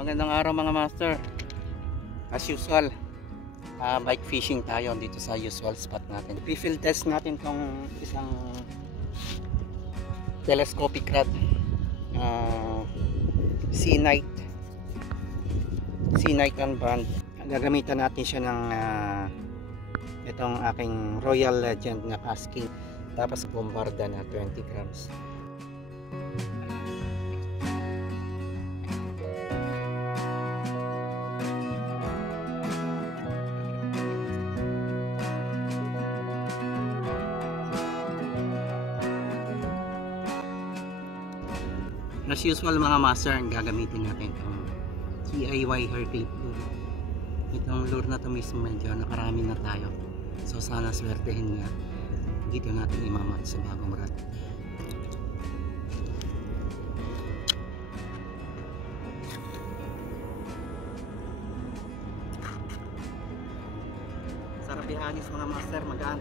magandang araw mga master. As usual, bike fishing tayo dito sa usual spot natin. I-field test natin tong isang telescopic rod, C-Night on brand. Gagamitan natin siya ng itong aking Royal Legend na casking, tapos bombarda na 20 grams. As usual mga master, ang gagamitin natin itong DIY Hairtape lure. Itong lure na ito mismo medyo nakarami na tayo, so sana swertehin nga dito natin imamat sa bagong rod. Sarap ihagis mga master, magaan.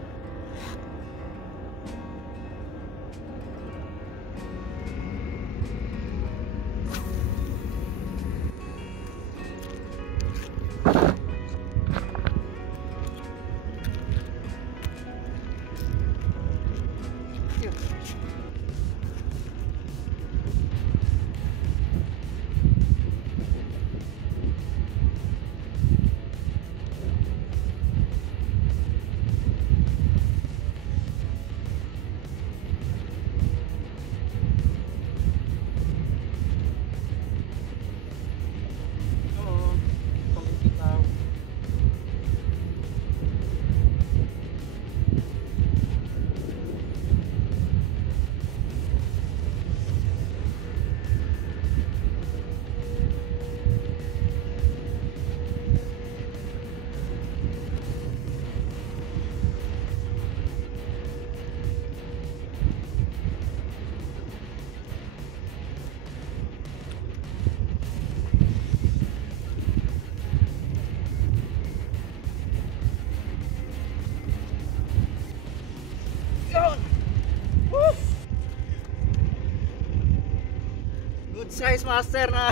Good size master na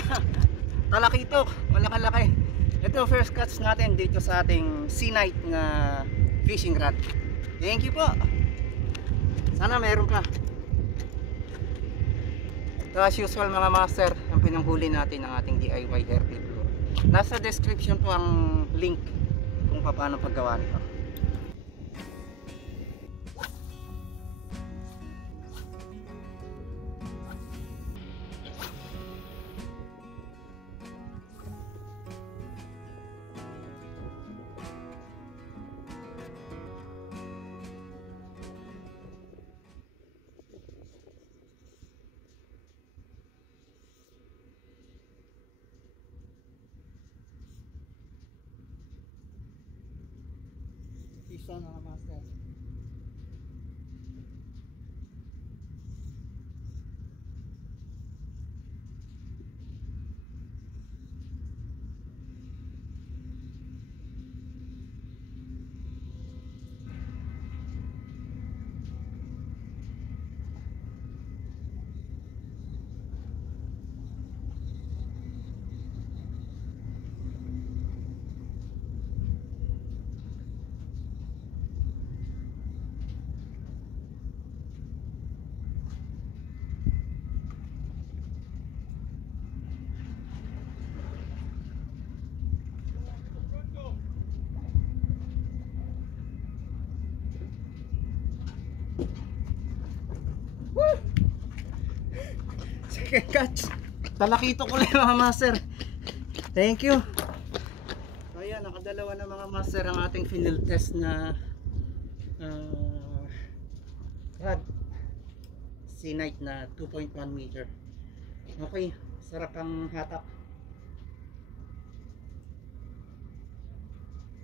talakitok, malaki-laki. Ito first catch natin dito sa ating C-Night na fishing rod. Thank you po. Sana meron pa. Ito as usual mga master, ang pinanghuli natin ng ating DIY hairtape lure. Nasa description po ang link kung paano paggawa nito. Isa mga master. Second catch, talakito ko lang mga master. Thank you. So ayan, nakadalawa na mga master ang ating final test na rod C-Night na 2.1 meter. Okay, sarap ang hatak.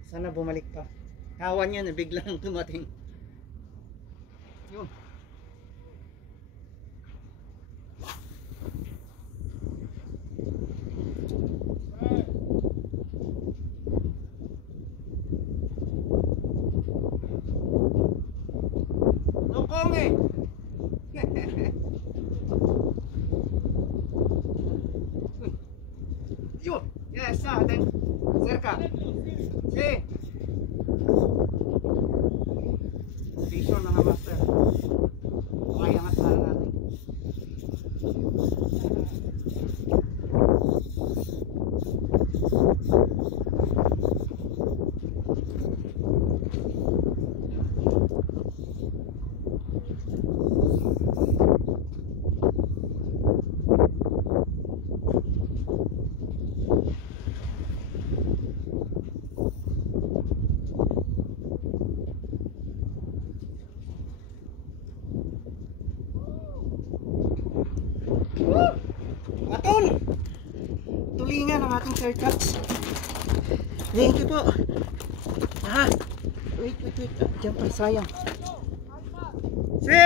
Sana bumalik pa. Hawan yan, biglang tumating. Yun. Longkong eh. Yun. Si! Vision mga master. Kaya nga sana natin. Atol! Tulingan ang ating Sir Cuts. Thank you po. Ah, wait. Diyan pa, sayang. Si!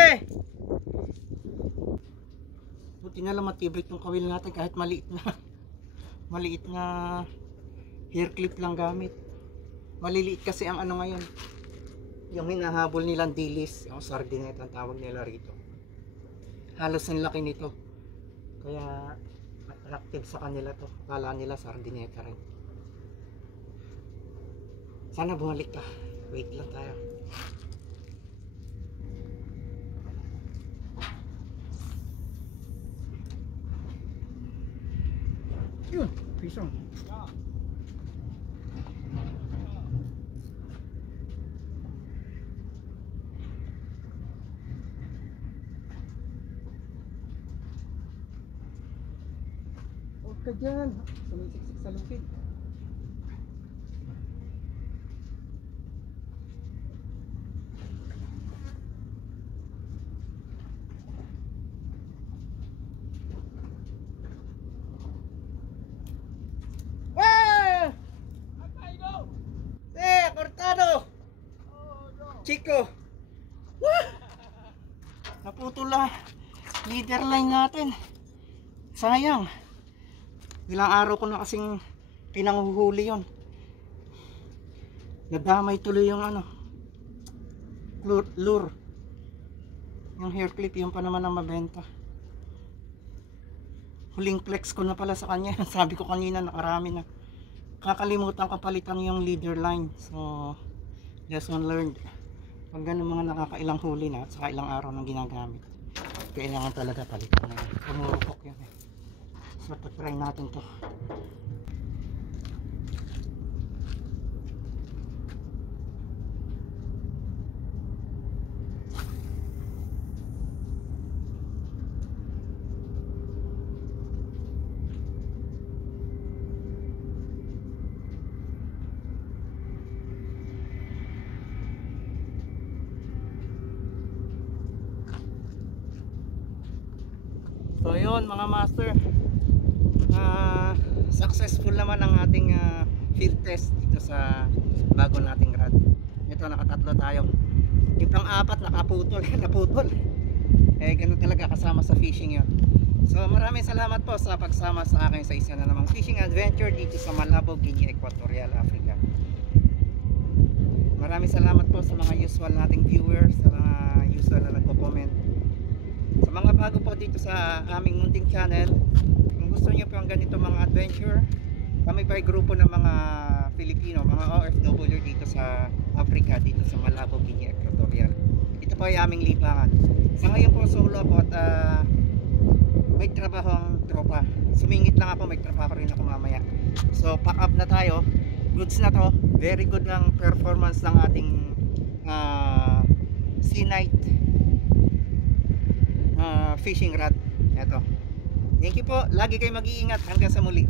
Buti na lang matibay itong kawil natin kahit maliit na hair clip lang gamit. Maliliit kasi ang ano ngayon. Yung hinahabol nilang dilis, yung sardinete ang tawag nila rito. Halos ang laki nito. Kaya attractive sa kanila to. Kala nila sardineta rin. Sana bumalik ka. Wait lang tayo. Yun, pisong. Huwag ka dyan. Sumisiksik sa lupit. Chico. Naputol na leader line natin. Sayang. Ilang araw ko na kasing pinanghuhuli yon. Nadamay tuloy yung ano, lure. Yung hair clip yung pa naman ang mabenta. Huling flex ko na pala sa kanya. Sabi ko kanina nakarami na. Kakalimutan ko palitan yung leader line. So lesson learned. Pag ganun mga nakakailang huli na at saka ilang araw nang ginagamit, kailangan talaga palitan na yun. Pumurupok yun eh. So try natin to. So yun mga master, successful naman ang ating field test dito sa bago nating rod. Ito nakatatlo tayo. Yung pang-apat naputol. Eh ganun talaga kasama sa fishing yun. So maraming salamat po sa pagsama sa akin sa isa na namang fishing adventure dito sa Malabo, Guinea Equatorial, Africa. Maraming salamat po sa mga usual nating viewers, sa mga usual na nagko-comment. Sa mga bago po dito sa aming munting channel, kung gusto niyo po ang ganito mga adventure, kami pa ay grupo ng mga Filipino, mga OFW dito sa Africa, dito sa Malabo, Guinea Equatorial. Ito po ay aming libangan. Sa ngayon po solo ako at may trabaho ang tropa. Sumingit lang ako, may trabaho rin ako mamaya. So pack up na tayo. Goods na to. Very good ang performance ng ating Sea Night fishing rod. Ito. Thank you po. Lagi kayo mag-iingat. Hanggang sa muli.